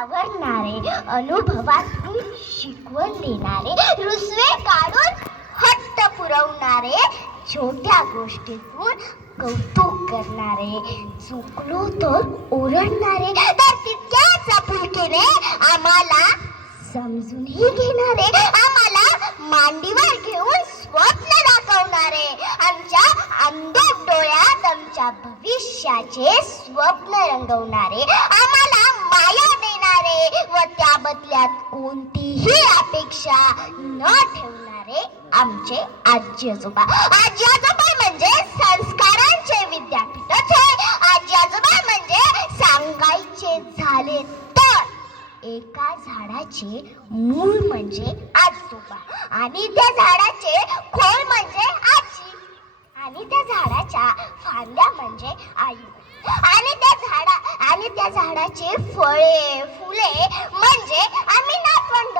आवडणारे अनुभवातून शिकवण देणारे रुसवे काढून हट्ट पुरवणारे छोट्या गोष्टीतून कौतुक करणारे चुकलो तर ओरडणारे तर तितक्याच आपुलकीने आम्हाला समजूनही घेणारे आम्हाला मांडीवर घेऊन स्वप्न दाखवणारे आमच्या अंधोप डोळ्यात आमच्या भविष्याचे स्वप्न रंगवणारे व त्या बदल्यात कोणतीही अपेक्षा न ठेवणारे आमचे आजी आजोबा. आजी आजोबा म्हणजे संस्कारांचे विद्यापीठच आहे आजी आजोबा म्हणजे सांगायचे झाले तर एका झाडाचे मूळ म्हणजे आजोबा आणि त्या झाडाचे खोल म्हणजे आजी आणि त्या झाडाच्या फांद्या म्हणजे आई. आणि त्या आणि त्या झाडाचे फळे फुले म्हणजे आम्ही नातवंड.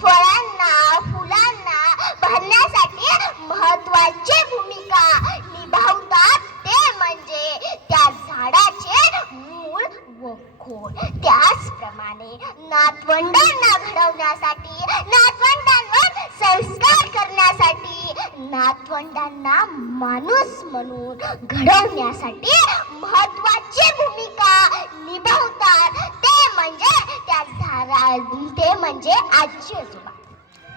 फळांना फुलांना भरण्यासाठी महत्वाची भूमिका निभावतात ते म्हणजे त्या झाडाचे मूळ व खोड त्याचप्रमाणे नातवंडांना घडवण्यासाठी नातवंडांवर संस्कार करण्यासाठी नातवंडांना माणूस म्हणून घडवण्यासाठी महत्वाची भूमिका निभावतात. ते म्हणजे त्या झाडा ते म्हणजे आजी आजोबा.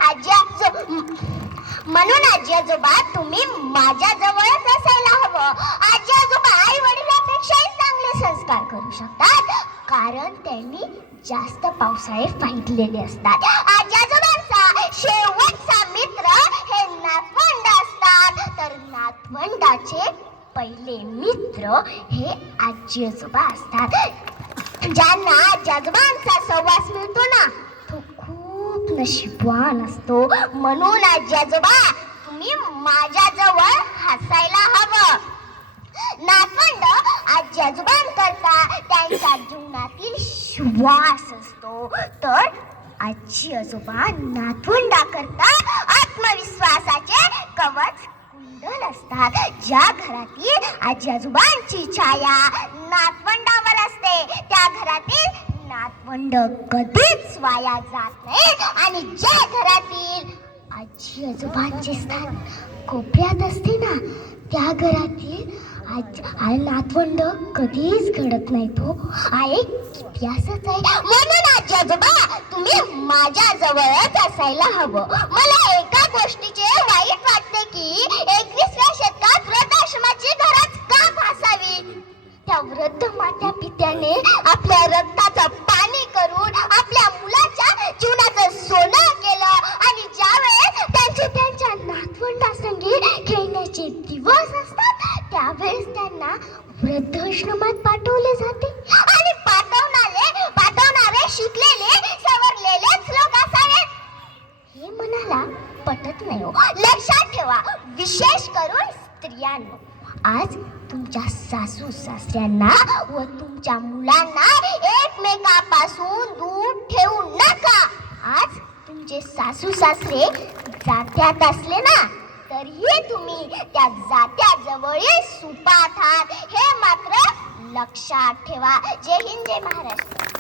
आजी आजो म्हणून आजी आजोबा तुम्ही माझ्या जवळच असायला हवं. आजी आजोबा आई वडिलांपेक्षाही चांगले संस्कार करू शकतात. कारण त्यांनी जास्त पावसाळे फाईटलेले असतात. आजी आजोबांचा शेवटचा मित्र हे नातवंड असतात. तर नातवंडाचे पहिले मित्र हे आजी आजोबा असतात. ज्यांना आजी आजोबांचा सहवास मिळतो ना तो खूप नशीबवान असतो. म्हणून आजी आजोबा तुम्ही माझ्याजवळ हसायला हवं. नातवंड आजी आजोबांकरता त्यांच्या जीवनातील श्वास असतो. तर आजी आजोबा नातवंडाकरता आजी आजोबांची छाया नातवंडावर असते. त्या घरातील नातवंड कधीच वाया जात नाही. आणि ज्या घरातील आजी आजोबांचे स्थान कोपऱ्यात असते ना त्या घरातील आज नातवंड कधीच घडत नाही. तो हा एक इतिहासच आहे. म्हणून आजी आजोबा तुम्ही माझ्या जवळच असायला हवं. मला त्या वृद्ध माता पित्याने आपल्या रक्ताचं पाणी करून आपल्या मुलाच्या जीवनाचं सोनं केलं. आणि ज्यावेळेस त्यांचे त्यांच्या नातवंडासंगी खेळण्याचे दिवस असतात त्यावेळेस त्यांना वृद्धाश्रमात पाठवले जाते. आणि पाठवणारे पाठवणारे शिकलेले सवरलेलेच लोक असावेत हे मनाला पटत नाही हो. लक्षात ठेवा. विशेष करून स्त्रियांना. आज तुमच्या सासू सासऱ्यांना व तुमच्या मुलांना एकमेकापासून दूर ठेवू नका. आज तुमचे सासू सासरे जात्यात असले ना तरीही तुम्ही त्या जात्याजवळील सुपात आहात हे मात्र लक्षात ठेवा. जय हिंद जय महाराष्ट्र.